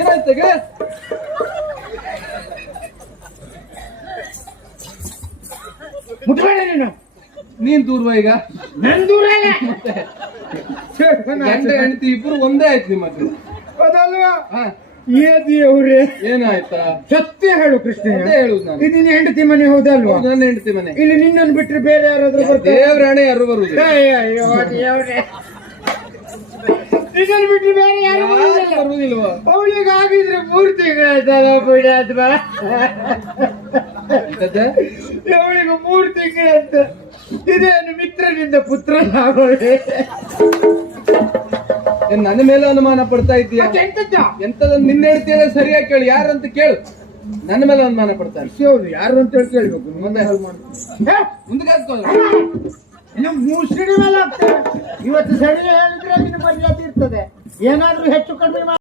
ಏನಾಯ್ತಾಗ? ಮುಟ್ಬೇಡ ನೀನ್ ದೂರ್ವ ಈಗ? ನನ್ ದೂರ ಅಲ್ಲ. ಗಂಡ ಹೆಂಡತಿ ಇಬ್ರು ಒಂದೇ ಆಯ್ತು ನಿಮ್ಮದು. ಅದಲ್ವಾ ಹಾ, ಅವ್ರೆ ಏನಾಯ್ತಾ? ಸತ್ಯ ಹೇಳು ಕೃಷ್ಣ. ಅದೇ ಹೇಳುದು ನಾನು. ಇದು ನಿನ್ನ ಹೆಂಡತಿ ಮನೆ ಹೌದಲ್ವಾ? ನನ್ನ ಹೆಂಡತಿ ಮನೆ. ಇಲ್ಲಿ ನಿನ್ನನ್ನು ಬಿಟ್ಟರೆ ಬೇರೆ ಯಾರಾದ್ರೂ ಬರ್ತಾರೆ? ದೇವ್ರ ಹಣೆ ಯಾರು ಬರುದು? ನಿನ್ನನ್ನು ಬಿಟ್ಟರೆ ಬೇರೆ ಯಾರು ಬರುದಿಲ್ವಾ? ಅವಳಿಗೆ ಆಗಿದ್ರೆ 3 ತಿಂಗಳಾಯ್ತಲ್ಲ ಬಿಡ ಅಥವಾ ಅವಳಿಗೆ 3 ತಿಂಗಳಂತ. ಇದೇನು ಮಿತ್ರನಿಂದ ಪುತ್ರ ಆಗೋಳೆ? ನನ್ನ ಮೇಲೆ ಅನುಮಾನ ಪಡ್ತಾ ಇದ್ದೀಯ? ಎಂತದ ನಿನ್ನ ಹೇಳ್ತೀಯ? ಸರಿಯಾಗಿ ಕೇಳಿ, ಯಾರಂತ ಕೇಳು. ನನ್ನ ಮೇಲೆ ಅನುಮಾನ ಪಡ್ತಾರೆ. ಹೌದು, ಯಾರು ಅಂತ ಹೇಳಿ ಕೇಳ್ಬೇಕು. ಮುಂದೆ ಮುಂದಕ್ಕೆ ಇನ್ನು 3 ಸಿಡಿ ಮೇಲೆ ಆಗ್ತದೆ. ಇವತ್ತು ಸಡಿಗೆ ಹೇಳಿದ್ರೆ ನಿನ್ನ ಮರ್ಯಾದೆ ಇರ್ತದೆ. ಏನಾದ್ರೂ ಹೆಚ್ಚು ಕಡಿಮೆ